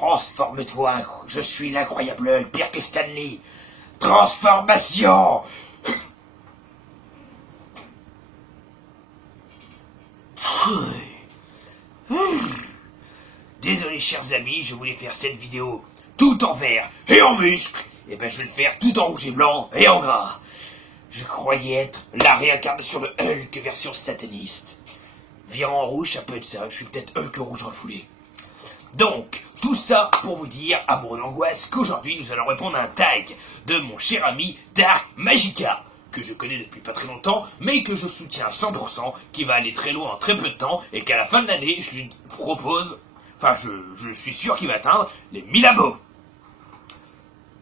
Transforme-toi, je suis l'incroyable Hulk, pire que Stanley. Transformation. Désolé chers amis, je voulais faire cette vidéo tout en vert et en muscle. Et ben je vais le faire tout en rouge et blanc et en gras. Je croyais être la réincarnation de Hulk version sataniste. Virant en rouge, ça peut être ça, je suis peut-être Hulk rouge refoulé. Donc, tout ça pour vous dire, amour d'angoisse, qu'aujourd'hui nous allons répondre à un tag de mon cher ami Dark Magica, que je connais depuis pas très longtemps, mais que je soutiens à 100%, qui va aller très loin en très peu de temps, et qu'à la fin de l'année, je lui propose, enfin je suis sûr qu'il va atteindre les 1000 abos.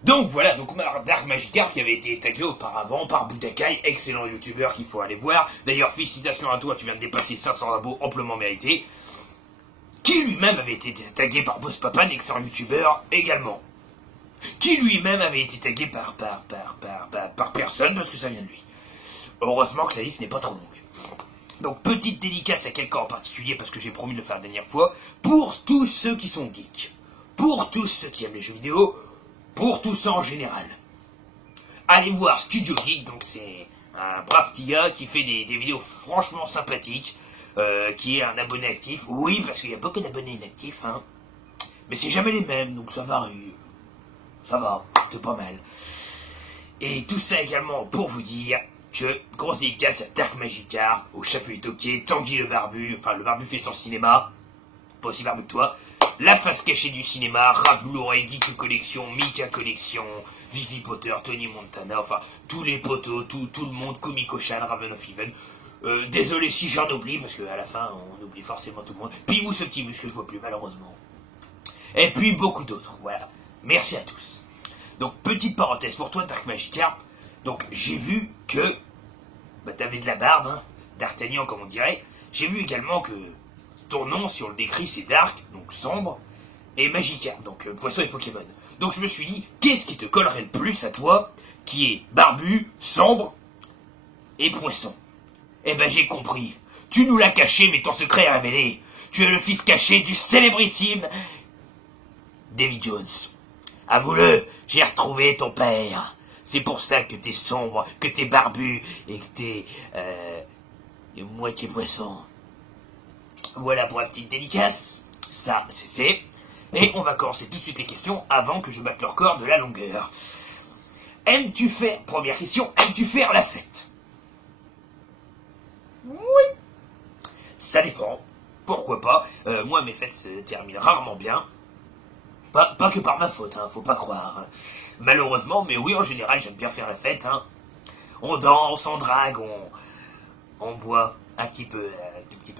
Donc voilà, donc Dark Magica qui avait été tagué auparavant par Budakai, excellent youtubeur qu'il faut aller voir. D'ailleurs, félicitations à toi, tu viens de dépasser 500 abos, amplement mérité. Qui lui-même avait été tagué par Boss Papa, excellent youtubeur également. Qui lui-même avait été tagué par personne, parce que ça vient de lui. Heureusement que la liste n'est pas trop longue. Donc petite dédicace à quelqu'un en particulier, parce que j'ai promis de le faire la dernière fois, pour tous ceux qui sont geeks, pour tous ceux qui aiment les jeux vidéo, pour tout ça en général. Allez voir Studio Geek, donc c'est un brave petit gars qui fait des vidéos franchement sympathiques, qui est un abonné actif. Oui, parce qu'il y a beaucoup d'abonnés inactifs, hein. Mais c'est jamais les mêmes, donc ça varie. Ça va, c'est pas mal. Et tout ça également pour vous dire que, grosse dédicace à Dark Magica, au Chapeau Toqué, Tanguy le Barbu, enfin le Barbu fait son cinéma, pas aussi barbu que toi, La Face Cachée du cinéma, Rap Blu-ray, Geek Collection, Mika Collection, Vivi Potter, Tony Montana, enfin tous les potos, tout le monde, Kumiko-chan, Raven of Even. Désolé si j'en oublie, parce qu'à la fin on oublie forcément tout le monde. Pimous Optimus que je vois plus malheureusement. Et puis beaucoup d'autres, voilà. Merci à tous. Donc petite parenthèse pour toi Dark Magica. Donc j'ai vu que t'avais de la barbe, hein, d'Artagnan comme on dirait. J'ai vu également que ton nom, si on le décrit, c'est Dark, donc sombre, et Magica, donc poisson et Pokémon. Donc je me suis dit, qu'est-ce qui te collerait le plus à toi, qui est barbu, sombre et poisson? Eh ben j'ai compris. Tu nous l'as caché, mais ton secret est révélé. Tu es le fils caché du célébrissime Davy Jones. Avoue-le, j'ai retrouvé ton père. C'est pour ça que t'es sombre, que t'es barbu et que t'es moitié poisson. Voilà pour la petite dédicace. Ça, c'est fait. Et on va commencer tout de suite les questions avant que je batte le record de la longueur. Aimes-tu faire, première question, aimes-tu faire la fête? Oui. Ça dépend. Pourquoi pas. Moi, mes fêtes se terminent rarement bien. Pas que par ma faute, hein, faut pas croire. Malheureusement, mais oui, en général, j'aime bien faire la fête. Hein. On danse, on drague, on boit un petit peu,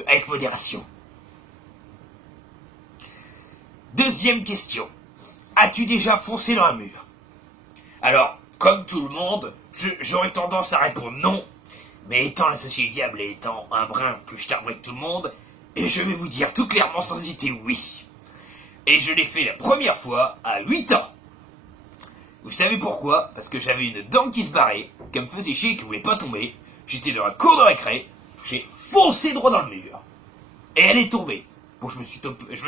avec modération. Deuxième question. As-tu déjà foncé dans un mur? Alors, comme tout le monde, j'aurais tendance à répondre non. Mais étant l'associé du diable et étant un brin plus charmé que tout le monde, et je vais vous dire tout clairement sans hésiter oui. Et je l'ai fait la première fois à 8 ans. Vous savez pourquoi? Parce que j'avais une dent qui se barrait, qui me faisait chier et qui voulait pas tomber. J'étais dans la cour de récré, j'ai foncé droit dans le mur. Et elle est tombée. Bon, je me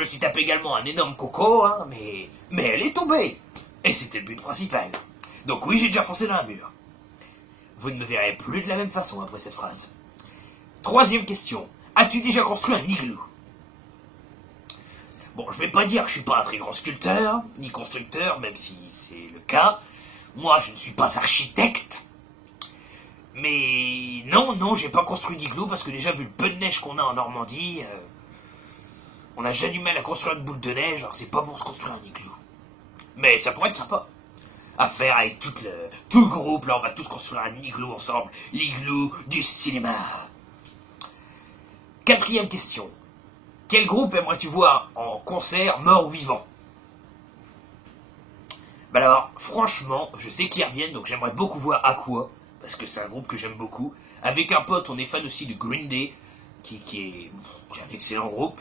suis tapé également un énorme coco, hein, mais elle est tombée. Et c'était le but principal. Donc oui, j'ai déjà foncé dans un mur. Vous ne me verrez plus de la même façon après cette phrase. Troisième question. As-tu déjà construit un igloo? Bon, je vais pas dire que je suis pas un très grand sculpteur, ni constructeur, même si c'est le cas. Moi, je ne suis pas architecte. Mais non, j'ai pas construit d'igloo parce que déjà, vu le peu de neige qu'on a en Normandie, on a déjà du mal à construire une boule de neige, alors c'est pas pour se construire un igloo. Mais ça pourrait être sympa. À faire avec tout le groupe, là, on va tous construire un igloo ensemble. L'igloo du cinéma. Quatrième question. Quel groupe aimerais-tu voir en concert, mort ou vivant? Bah alors, franchement, je sais qu'ils reviennent, donc j'aimerais beaucoup voir Aqua, parce que c'est un groupe que j'aime beaucoup. Avec un pote, on est fan aussi de Green Day, qui est un excellent groupe.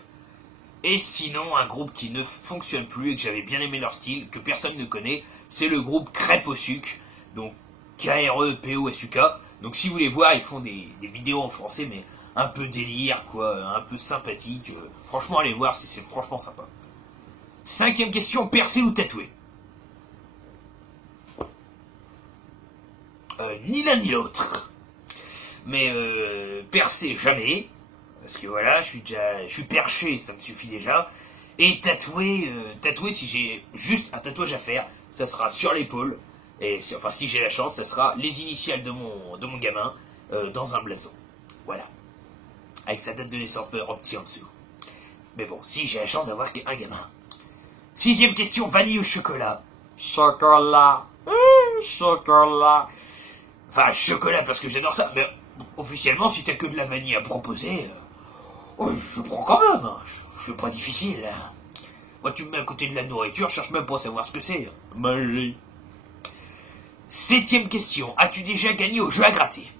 Et sinon, un groupe qui ne fonctionne plus et que j'avais bien aimé leur style, que personne ne connaît, c'est le groupe Crêpe au sucre, donc K-R-E-P-O-S-U-K. Donc si vous voulez voir, ils font des vidéos en français, mais un peu délire, quoi, un peu sympathique. Franchement, allez voir, c'est franchement sympa. 5e question, percé ou tatoué? Ni l'un ni l'autre. Mais percé, jamais. Parce que voilà, je suis perché, ça me suffit déjà. Et tatoué, si j'ai juste un tatouage à faire, ça sera sur l'épaule. Et enfin, si j'ai la chance, ça sera les initiales de mon gamin dans un blason. Voilà. Avec sa date de naissance en petit en dessous. Mais bon, si j'ai la chance d'avoir un gamin. 6e question, vanille au chocolat. Chocolat. Chocolat. Enfin, chocolat parce que j'adore ça. Mais officiellement, si t'as que de la vanille à proposer, je prends quand même. Hein. Je suis pas difficile. Hein. Moi, tu me mets à côté de la nourriture, je cherche même pas à savoir ce que c'est. Manger. 7e question, as-tu déjà gagné au jeu à gratter?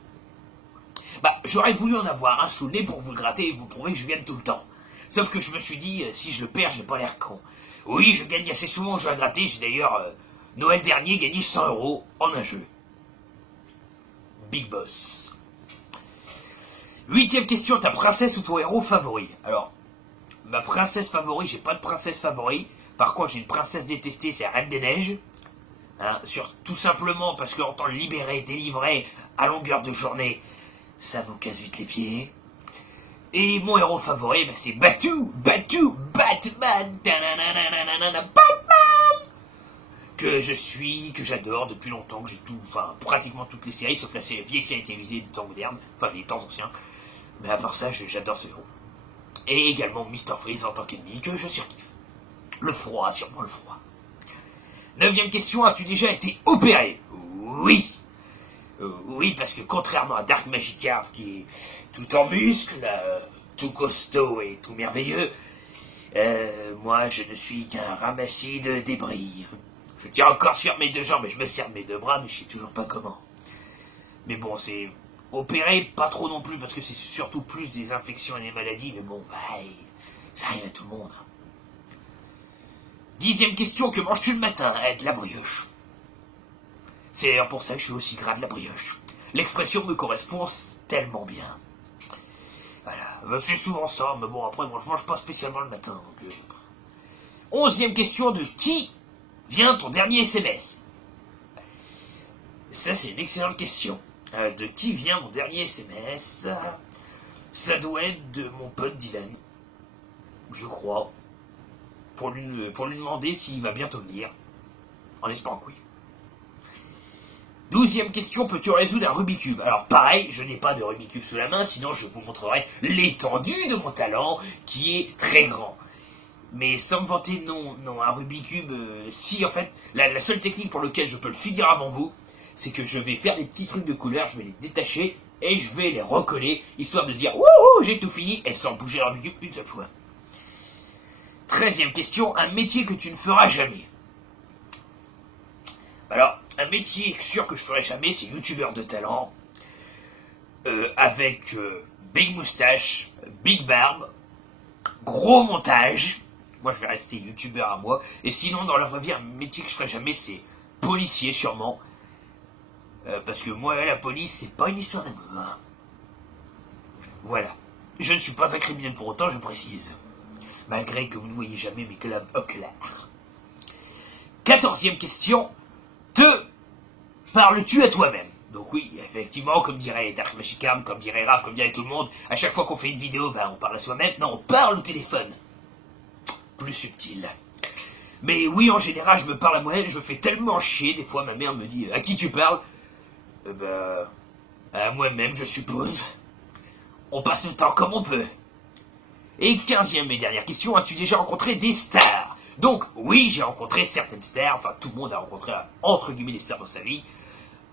Bah, j'aurais voulu en avoir un sous le nez pour vous le gratter et vous prouver que je gagne tout le temps. Sauf que je me suis dit, si je le perds, j'ai pas l'air con. Oui, je gagne assez souvent au jeu à gratter, j'ai d'ailleurs, Noël dernier, gagné 100 € en un jeu. Big Boss. 8e question, ta princesse ou ton héros favori? Alors, ma princesse favorite, j'ai pas de princesse favorite. Par contre, j'ai une princesse détestée, c'est Reine des Neiges. Hein, tout simplement parce qu'en temps libéré, délivré, à longueur de journée, ça vous casse vite les pieds. Et mon héros favori, bah, c'est Batman. Que j'adore depuis longtemps, que j'ai pratiquement toutes les séries, sauf la vieille série télévisée des temps modernes, enfin des temps anciens. Mais à part ça, j'adore ce héros. Et également Mr. Freeze en tant qu'ennemi, que je surkiffe. Le froid, sûrement le froid. 9e question, as-tu déjà été opéré? Oui. Oui, parce que contrairement à Dark Magikarp, qui est tout en muscles, tout costaud et tout merveilleux, moi, je ne suis qu'un ramassis de débris. Je tiens encore sur mes 2 jambes et je me sers de mes 2 bras, mais je sais toujours pas comment. Mais bon, c'est opéré, pas trop non plus, parce que c'est surtout plus des infections et des maladies, mais bon, ça arrive à tout le monde. 10e question, que manges-tu le matin? De la brioche. C'est d'ailleurs pour ça que je suis aussi gras de la brioche. L'expression me correspond tellement bien. Voilà, c'est souvent ça, mais bon, après, moi, je mange pas spécialement le matin. Donc, 11e question, de qui vient ton dernier SMS? Ça, c'est une excellente question. De qui vient mon dernier SMS? Ça doit être de mon pote Dylan, je crois. Pour lui demander s'il va bientôt venir. En espérant que oui. 12e question, peux-tu résoudre un Rubik's Cube? Alors pareil, je n'ai pas de Rubik's Cube sous la main, sinon je vous montrerai l'étendue de mon talent, qui est très grand. Mais sans me vanter, non, un Rubik's Cube, si en fait, la seule technique pour laquelle je peux le finir avant vous, c'est que je vais faire des petits trucs de couleur, je vais les détacher, et je vais les recoller, histoire de dire, wouhou, j'ai tout fini, et sans bouger le Rubik's Cube une seule fois. 13e question, un métier que tu ne feras jamais. Alors, un métier sûr que je ferai jamais, c'est youtubeur de talent, avec big moustache, big barbe, gros montage. Moi, je vais rester youtubeur à moi. Et sinon, dans la vraie vie, un métier que je ferai jamais, c'est policier, sûrement. Parce que moi, la police, c'est pas une histoire d'amour. Voilà. Je ne suis pas un criminel pour autant, je précise. Malgré que vous ne voyez jamais mes globes oculaires. 14e question. Te parles-tu à toi-même? Donc oui, effectivement, comme dirait Dark Magikarp, comme dirait Raph, comme dirait tout le monde, à chaque fois qu'on fait une vidéo, on parle à soi-même. Non, on parle au téléphone. Plus subtil. Mais oui, en général, je me parle à moi-même, je me fais tellement chier. Des fois, ma mère me dit, à qui tu parles? À moi-même, je suppose. On passe le temps comme on peut. Et 15e et dernière question, as-tu déjà rencontré des stars? Donc, oui, j'ai rencontré certaines stars, enfin, tout le monde a rencontré, entre guillemets, des stars dans sa vie.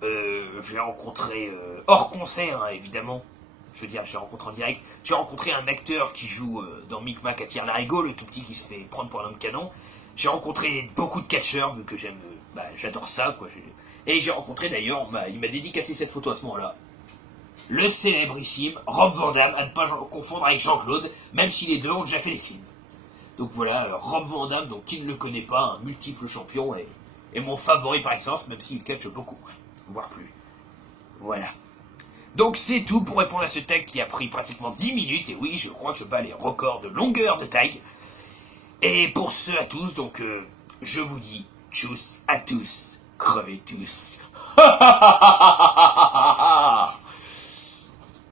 J'ai rencontré, hors concert, hein, évidemment, je veux dire, j'ai rencontré en direct, j'ai rencontré un acteur qui joue dans Micmac à Tire-Larigot, le tout petit qui se fait prendre pour un homme canon. J'ai rencontré beaucoup de catcheurs, vu que j'aime, j'adore ça, quoi. Et j'ai rencontré d'ailleurs, il m'a dédicacé cette photo à ce moment-là. Le célébrissime Rob Van Dam, à ne pas confondre avec Jean-Claude, même si les deux ont déjà fait les films. Donc voilà, Rob Van Dam, donc qui ne le connaît pas, un multiple champion, et mon favori par essence, même s'il catche beaucoup, voire plus. Voilà. Donc c'est tout pour répondre à ce tag qui a pris pratiquement 10 minutes, et oui, je crois que je bats les records de longueur de tag. Et pour ce à tous, donc, je vous dis tchuss à tous, crevez tous.